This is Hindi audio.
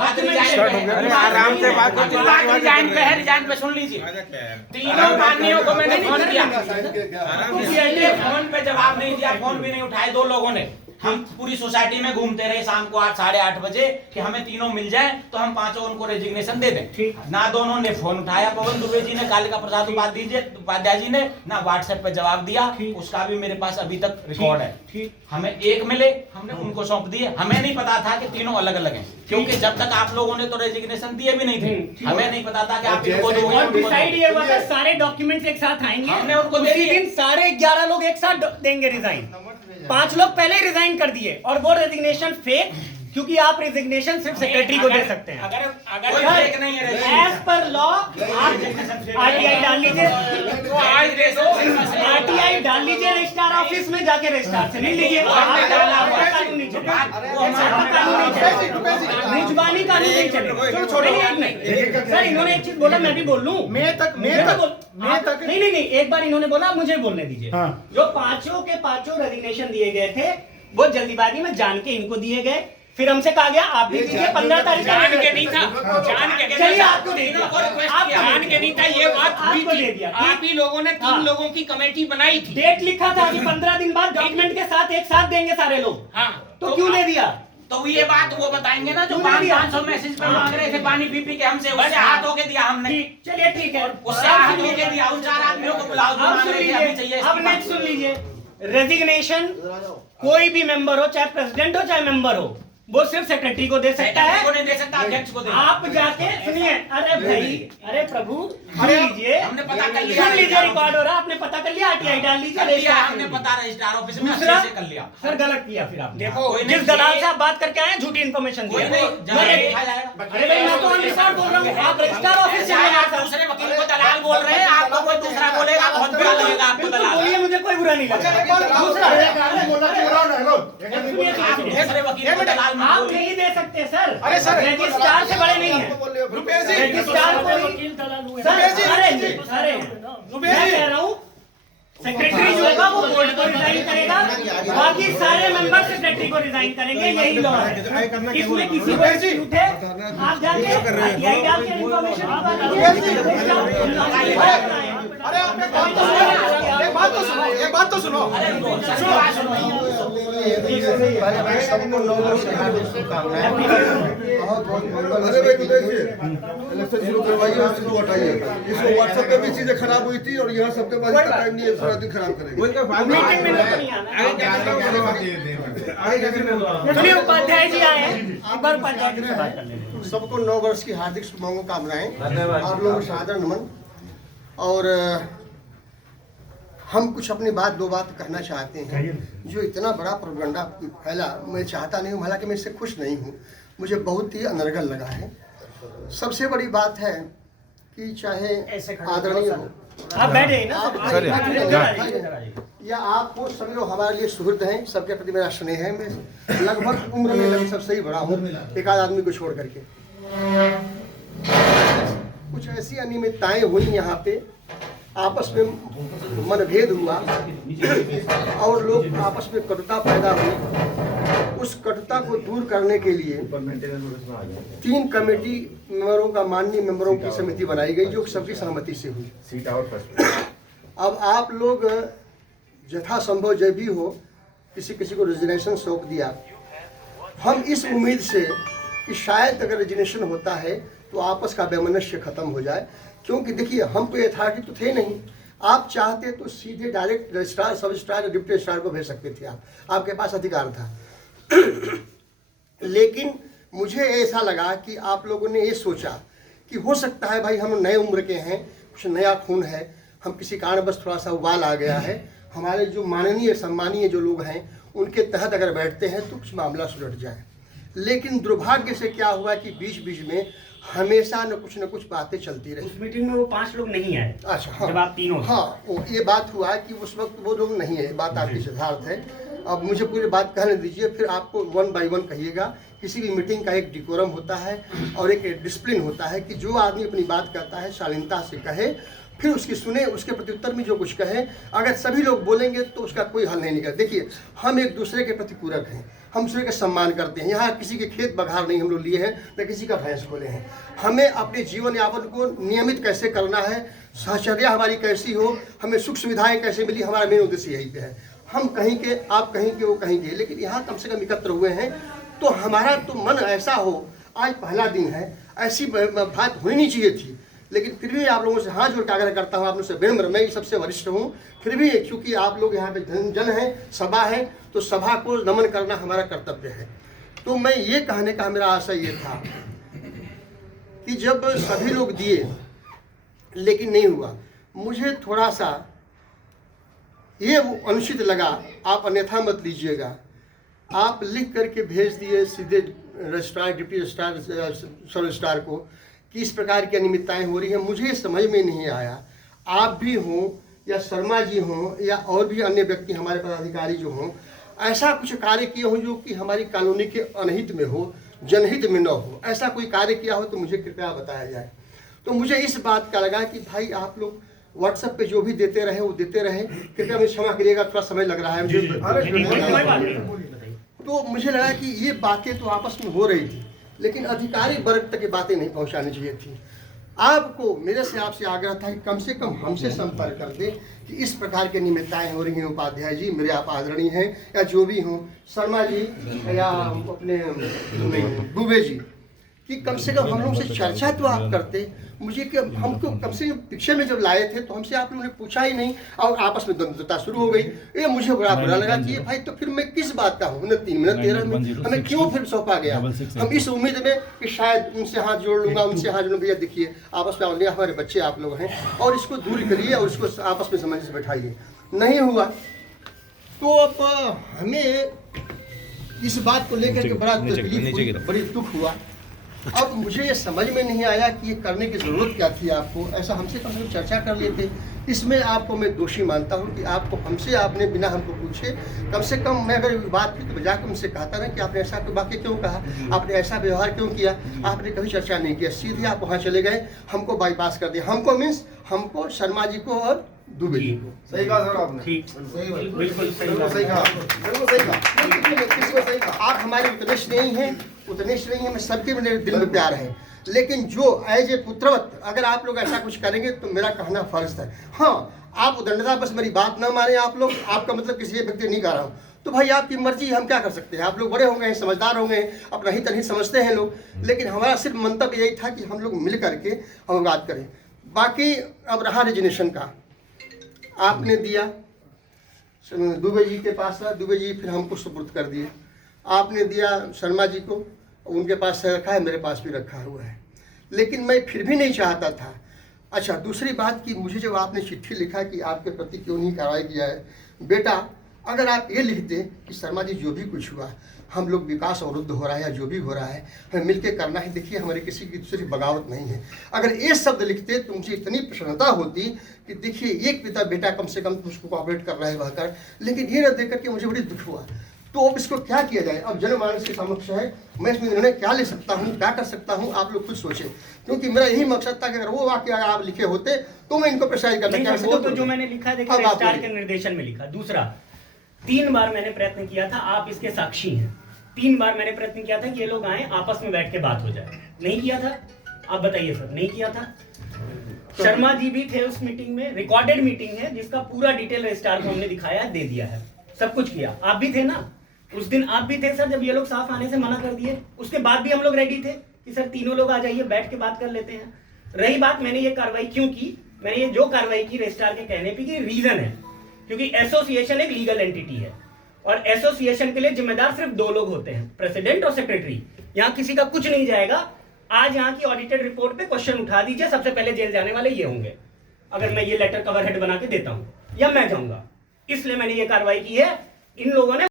आराम से बात रिजाइन पे सुन लीजिए। तीनों माननीयों को मैंने फोन किया, फोन पे जवाब नहीं दिया, फोन भी नहीं उठाए दो लोगों ने। हम पूरी सोसाइटी में घूमते रहे शाम को 8 साढ़े 8 बजे कि हमें तीनों मिल जाए तो हम पांचों उनको रेजिग्नेशन दे दें। ना दोनों ने फोन उठाया, पवन दुबे जी ने, कालिका प्रसाद उपाध्याय जी ने ना व्हाट्सएप पे जवाब दिया। उसका भी मेरे पास अभी तक रिकॉर्ड है। हमें एक मिले, हमने उनको सौंप दिए। हमें नहीं पता था कि तीनों अलग अलग हैं, क्योंकि जब तक आप लोगों ने तो रेजिग्नेशन दिए भी नहीं थे, हमें नहीं पता था कि आप इनको दोगे। सारे डॉक्यूमेंट्स एक साथ आएंगे, हमने उनको उसी दिन सारे 11 लोग एक साथ देंगे रिजाइन। 5 लोग पहले ही रिजाइन कर दिए और वो रेजिग्नेशन फेक, क्योंकि आप रेजिग्नेशन सिर्फ सेक्रेटरी को दे सकते हैं। अगर फेक नहीं है, एज पर लॉ आप आरटीआई डाल लीजिए, आरटीआई डाल लीजिए, रजिस्ट्रार ऑफिस में जाके रजिस्ट्रार से मिल लीजिए। निजबानी कानून नहीं चलेगा। सर इन्होंने एक चीज बोला, मैं भी बोल लूं। नहीं, एक बार इन्होंने बोला, मुझे बोलने दीजिए। जो पांचों के पांचों रेजिग्नेशन दिए गए थे वो जल्दीबाजी में जान के इनको दिए गए। फिर हमसे कहा गया आप भी दीजिए 15 तारीख। जान के नहीं था, जान के चलिए आपको दे दिया, जान के नहीं था, ये बात आपको दे दिया। आप ही लोगों ने 3 लोगों की कमेटी बनाई थी, डेट लिखा था कि 15 दिन बाद डॉक्यूमेंट के साथ एक साथ देंगे सारे लोग। हाँ, तो क्यों नहीं दिया? तो ये बात वो बताएंगे ना जो 500 मैसेज पे मांग रहे थे पानी पी के हमसे, उससे हाथ होके दिया हमने। चलिए ठीक है, उससे हाथ होके दिया। उन 4 आदमियों को बुलाओ जो मांग रहे थे अभी चाहिए। अब नेक्स्ट सुन लीजिए, रेजिग्नेशन कोई भी मेंबर हो, चाहे प्रेसिडेंट हो चाहे मेंबर हो, वो सिर्फ सेक्रेटरी को दे सकता है। को नहीं दे सकता, अध्यक्ष को दे। आप जाके सुनिए, अरे भाई, अरे प्रभु, सुन लीजिए, हमने पता कर लिया, सुन लीजिए, रिकॉर्ड हो रहा, आपने पता कर लिया, आरटीआई डाल लीजिए, हमने पता रजिस्ट्रार ऑफिस में दूसरा अच्छे से कर लिया। सर गलत किया फिर आपने। देखो, जिस दलाल से आप बात करके आए झूठी इन्फॉर्मेशन दी। अरे भाई मैं तो अनरिसार्ड बोल रहा हूँ, आप रजिस्ट्रार ऑफिस से दूसरे वकील को दलाल बोल रहे हैं, आपको कोई दूसरा बोलेगा बहुत बुरा लगेगा आपको दलाल। बोलिए, मुझे कोई बुरा नहीं लगेगा। दूसरा दूसरे वकील को दलाल आप नहीं दे सकते सर। अरे सर, रजिस्ट्रार से बड़े नहीं है रुपेश जी, रजिस्ट्रार वकील दलाल हुए। अरे मैं कह रहा हूँ सेक्रेटरी जो होगा वो बोर्ड को रिजाइन करेगा, बाकी सारे मेंबर सेक्रेटरी को रिजाइन करेंगे, यही लॉ है। इसमें किसी को डिस्प्यूट है, आप जाके आरटीआई डाल के इन्फॉर्मेशन अरे आप एक बात तो सुनो, एक बात तो सुनो। सबको 9 वर्ष की हार्दिक शुभकामनाएं। अरे भाई देखिए, इलेक्शन शुरू करवाइए और शुरू हटाइए। इसको व्हाट्सएप पे भी चीजें खराब हुई थी और यहाँ सबके पास टाइम नहीं है, पूरा दिन खराब करेंगे। उपाध्याय जी आए, एक बार उपाध्याय जी से बात कर लेंगे। सबको 9 वर्ष की हार्दिक शुभकामनाएं। आप लोगों को सादर नमन। और हम कुछ अपनी बात 2 बात कहना चाहते हैं। जो इतना बड़ा प्रोपेगेंडा फैला, मैं चाहता नहीं हूँ, हालांकि मैं इससे खुश नहीं हूँ, मुझे बहुत ही अनर्गल लगा है। सबसे बड़ी बात है कि चाहे आदरणीय हो, आप बैठे ना या आप वो सभी लोग हमारे लिए सुहृद हैं, सबके प्रति मेरा स्नेह है। मैं लगभग उम्र में लगभग सबसे ही बड़ा हूँ, एक आध आदमी को छोड़ करके। कुछ ऐसी अनियमितताएं हुई यहाँ पे, आपस में मनभेद हुआ और लोग आपस में कटुता पैदा हुई। उस कटुता को दूर करने के लिए 3 कमेटी मेंबरों का, माननीय मेंबरों की समिति बनाई गई, जो सबकी सहमति से हुई। अब आप लोग यथासंभव जब भी हो किसी को रेजिग्नेशन सौंप दिया, हम इस उम्मीद से कि शायद अगर रेजिग्नेशन होता है तो आपस का वैमनस्य खत्म हो जाए। क्योंकि देखिए, हम कोई अथॉरिटी तो थे नहीं, आप चाहते तो सीधे डायरेक्ट रजिस्ट्रार, सब रजिस्ट्रार, डिप्टी रजिस्ट्रार को भेज सकते थे, आपके पास अधिकार था। लेकिन मुझे ऐसा लगा कि आप लोगों ने ये सोचा कि हो सकता है भाई हम नए उम्र के हैं, कुछ नया खून है, हम किसी कारणवश थोड़ा सा उबाल आ गया है, हमारे जो माननीय सम्मानीय जो लोग हैं उनके तहत अगर बैठते हैं तो कुछ मामला सुलझ जाए। लेकिन दुर्भाग्य से क्या हुआ कि बीच बीच में हमेशा न कुछ बातें चलती रही। उस मीटिंग में वो 5 लोग नहीं आए। अच्छा, हाँ, जब आप तीनों, हाँ, ये बात हुआ कि उस वक्त वो लोग नहीं है, बात आपकी सिद्धार्थ है। अब मुझे पूरी बात कहने दीजिए, फिर आपको 1 बाय 1 कहिएगा। किसी भी मीटिंग का एक डिकोरम होता है और एक डिसिप्लिन होता है कि जो आदमी अपनी बात कहता है शालीनता से कहे, फिर उसकी सुने, उसके प्रत्युत्तर में जो कुछ कहें। अगर सभी लोग बोलेंगे तो उसका कोई हल नहीं निकल। देखिए, हम एक दूसरे के प्रति पूरक हैं, हम दूसरे का सम्मान करते हैं। यहाँ किसी के खेत बघार नहीं हम लोग लिए हैं, न किसी का भैंस खोले हैं। हमें अपने जीवन यापन को नियमित कैसे करना है, साहचर्या हमारी कैसी हो, हमें सुख सुविधाएं कैसे मिली, हमारा मेन उद्देश्य यही पे है। हम कहीं के, आप कहीं के, वो कहीं के, लेकिन यहाँ कम से कम एकत्र हुए हैं तो हमारा तो मन ऐसा हो। आज पहला दिन है, ऐसी बात होनी नहीं चाहिए थी, लेकिन फिर भी आप लोगों से हाथ जोड़ के आग्रह करता हूँ, आप लोगों से विनम्र, मैं सबसे वरिष्ठ हूँ, फिर भी क्योंकि आप लोग यहाँ पे जन हैं, सभा है, तो सभा को नमन करना हमारा कर्तव्य है। तो मैं ये कहने का मेरा आशय ये था कि जब सभी लोग दिए लेकिन नहीं हुआ, मुझे थोड़ा सा ये अनुचित लगा। आप अन्यथा मत लीजिएगा। आप लिख करके भेज दिए सीधे रजिस्ट्रार, डिप्टी रजिस्ट्रार, सब रजिस्ट्रार को कि इस प्रकार की अनियमितताएं हो रही हैं। मुझे समझ में नहीं आया, आप भी हों या शर्मा जी हों या और भी अन्य व्यक्ति हमारे पदाधिकारी जो हों, ऐसा कुछ कार्य किए हों जो कि हमारी कॉलोनी के अनहित में हो, जनहित में न हो। ऐसा कोई कार्य किया हो तो मुझे कृपया बताया जाए। तो मुझे इस बात का लगा कि भाई आप लोग व्हाट्सएप पे जो भी देते रहे वो देते रहे, कृपया मुझे क्षमा करिएगा, थोड़ा समय लग रहा है मुझे। तो मुझे लगा कि ये बातें तो आपस में हो रही थी, लेकिन अधिकारी वर्ग तक ये बातें नहीं पहुंचानी चाहिए थी। आपको मेरे से आपसे आग्रह था कि कम से कम हमसे संपर्क कर दे कि इस प्रकार की नियमितताएं हो रही हैं। उपाध्याय जी मेरे आप आदरणीय हैं या जो भी हों, शर्मा जी या अपने दुबे जी, कि कम से कम हम लोग से चर्चा तो आप करते। मुझे कि हमको कम से कम पिक्चर में जब लाए थे तो हमसे आप लोगों ने पूछा ही नहीं और आपस में द्वंद्वता शुरू हो गई। ये मुझे बड़ा बुरा लगा कि भाई तो फिर मैं किस बात का हूँ, 3 मिनट 13 मिनट हमें क्यों फिर सौंपा गया। हम इस उम्मीद में कि शायद उनसे हाथ जोड़ लूँगा, उनसे हाथ जोड़ूँ, भैया देखिए आपस में हमारे बच्चे आप लोग हैं और इसको दूर करिए और इसको आपस में समझ से बैठाइए। नहीं हुआ तो अब हमें इस बात को लेकर के बड़ा तकलीफ हुई, बड़ी दुख हुआ। अब मुझे ये समझ में नहीं आया कि ये करने की ज़रूरत क्या थी आपको। ऐसा हमसे कम से कम चर्चा कर लेते। इसमें आपको मैं दोषी मानता हूँ कि आपको हमसे आपने बिना हमको पूछे, कम से कम मैं अगर बात की तो जाकर उनसे कहता ना कि आपने ऐसा वाक्य क्यों कहा, आपने ऐसा व्यवहार क्यों किया। आपने कभी चर्चा नहीं किया, सीधे आप वहाँ चले गए, हमको बाईपास कर दिया। हमको मीन्स हमको शर्मा जी को और दुबे जी को। सही कहा सर आपने, बिल्कुल सही कहा। आप हमारे उतने नहीं है, मैं सबके मेरे दिल में प्यार है, लेकिन जो एज ए पुत्रवत अगर आप लोग ऐसा कुछ करेंगे तो मेरा कहना फर्ज है। हाँ, आप उदंडता बस मेरी बात ना माने आप लोग, आपका मतलब किसी एक व्यक्ति नहीं कर रहा हूँ, तो भाई आपकी मर्जी, हम क्या कर सकते हैं। आप लोग बड़े हो गए, समझदार हो गए, अपना ही तनही समझते हैं लोग, लेकिन हमारा सिर्फ मंतव्य यही था कि हम लोग मिल करके हम बात करें। बाकी अब रहा रेजिग्नेशन का, आपने दिया, दुबे जी के पास था, दुबे जी फिर हमको सुपुर्द कर दिए। आपने दिया शर्मा जी को, उनके पास रखा है, मेरे पास भी रखा हुआ है, लेकिन मैं फिर भी नहीं चाहता था। अच्छा, दूसरी बात कि मुझे जब आपने चिट्ठी लिखा कि आपके प्रति क्यों नहीं कार्रवाई किया है, बेटा अगर आप ये लिखते कि शर्मा जी जो भी कुछ हुआ, हम लोग विकास अवरुद्ध हो रहा है या जो भी हो रहा है हमें मिलकर करना है, देखिए हमारी किसी की दूसरी बगावत नहीं है, अगर ये शब्द लिखते तो मुझे इतनी प्रसन्नता होती कि देखिए एक पिता बेटा कम से कम उसको कोऑपरेट कर रहा है वहकर, लेकिन ये न देख करके मुझे बड़ी दुख हुआ। तो अब इसको क्या किया जाए। अब जनमानस के समक्ष है, मैं इसमें निर्णय क्या ले सकता हूँ, क्या कर सकता हूँ, आप लोग खुद सोचें, क्योंकि मेरा यही मकसद था कि अगर वो वाक्य अगर आप लिखे होते तो मैं इनको प्रेसाइज करना चाहता हूँ। तो जो मैंने लिखा देखिए रजिस्ट्रार के निर्देशन में लिखा। दूसरा, 3 बार मैंने प्रयत्न किया था, आप इसके साक्षी हैं, 3 बार मैंने प्रयत्न किया था कि ये लोग आए आपस में बैठ के बात हो जाए, नहीं किया था। आप बताइए सर, नहीं किया था। शर्मा जी भी थे उस मीटिंग में, रिकॉर्डेड मीटिंग है जिसका पूरा डिटेल रजिस्ट्रार को हमने दिखाया, दे दिया है, सब कुछ किया। आप भी थे ना उस दिन, आप भी थे सर जब ये लोग साफ आने से मना कर दिए, उसके बाद भी हम लोग रेडी थे कि सर तीनों लोग आ जाइए, बैठ के बात कर लेते हैं। रही बात मैंने ये कार्रवाई क्यों की, मैंने ये जो कार्रवाई की रजिस्ट्रार के कहने पे कि रीजन है क्योंकि एसोसिएशन एक लीगल एंटिटी है और एसोसिएशन के लिए जिम्मेदार सिर्फ 2 लोग होते हैं, प्रेसिडेंट और सेक्रेटरी। यहाँ किसी का कुछ नहीं जाएगा। आज यहाँ की ऑडिटेड रिपोर्ट पे क्वेश्चन उठा दीजिए, सबसे पहले जेल जाने वाले ये होंगे अगर मैं ये लेटर कवर हेड बना के देता हूँ या मैं जाऊंगा। इसलिए मैंने ये कार्रवाई की है। इन लोगों ने